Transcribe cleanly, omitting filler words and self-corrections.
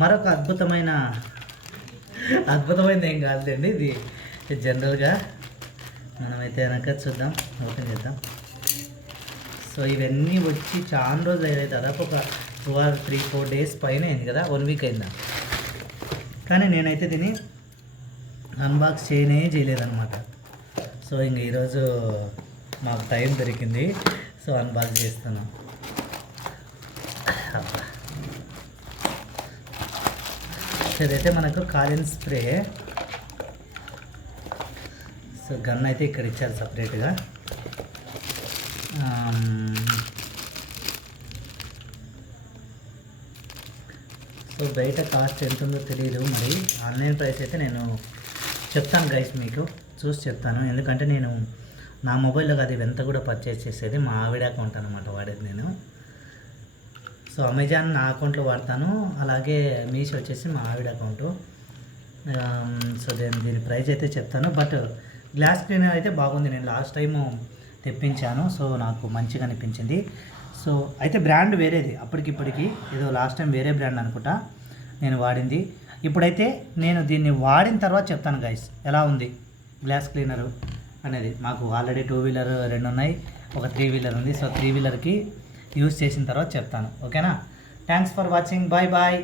మరొక అద్భుతమైనది ఏం కాదులేండి, ఇది జనరల్గా మనమైతే కనుక చూద్దాం, ఓపెన్ చేద్దాం. సో ఇవన్నీ వచ్చి చాలా రోజులు అయ్యాయి, దాదాపు ఒక 2 or 3-4 days పైన అయింది కదా, 1 week అయిందా. కానీ నేనైతే దీన్ని అన్బాక్స్ చేయలేదన్నమాట. సో ఇంక ఈరోజు మాకు టైం దొరికింది, సో అన్బాక్స్ చేస్తున్నాం. ఇదైతే మనకు కాలిన్ స్ప్రే. సో గన్ అయితే ఇక్కడ ఇచ్చారు సపరేట్గా. సో బయట కాస్ట్ ఎంత ఉందో తెలియదు, మరి ఆన్లైన్ ప్రైస్ అయితే నేను చెప్తాను గైస్, మీకు చూసి చెప్తాను. ఎందుకంటే నేను నా మొబైల్లో కాదు ఇవంతా కూడా పర్చేస్ చేసేది, మా ఆవిడ అకౌంట్ అనమాట వాడేది నేను. సో అమెజాన్ నా అకౌంట్లో వాడతాను, అలాగే మీషో వచ్చేసి మా ఆవిడ అకౌంటు. సో దీని ప్రైస్ అయితే చెప్తాను. బట్ గ్లాస్ క్లీనర్ అయితే బాగుంది, నేను లాస్ట్ టైము తెప్పించాను, సో నాకు మంచిగా అనిపించింది. సో అయితే బ్రాండ్ వేరేది, అప్పటికిప్పటికి ఏదో లాస్ట్ టైం వేరే బ్రాండ్ అనుకుంటా నేను వాడింది. ఇప్పుడైతే నేను దీన్ని వాడిన తర్వాత చెప్తాను గైస్ ఎలా ఉంది గ్లాస్ క్లీనరు అనేది. మాకు ఆల్రెడీ 2-wheeler 2 ఉన్నాయి, ఒక 3-wheeler ఉంది. సో 3-wheelerకి యూజ్ చేసిన తర్వాత చెప్తాను, ఓకేనా. Thanks for watching, bye bye.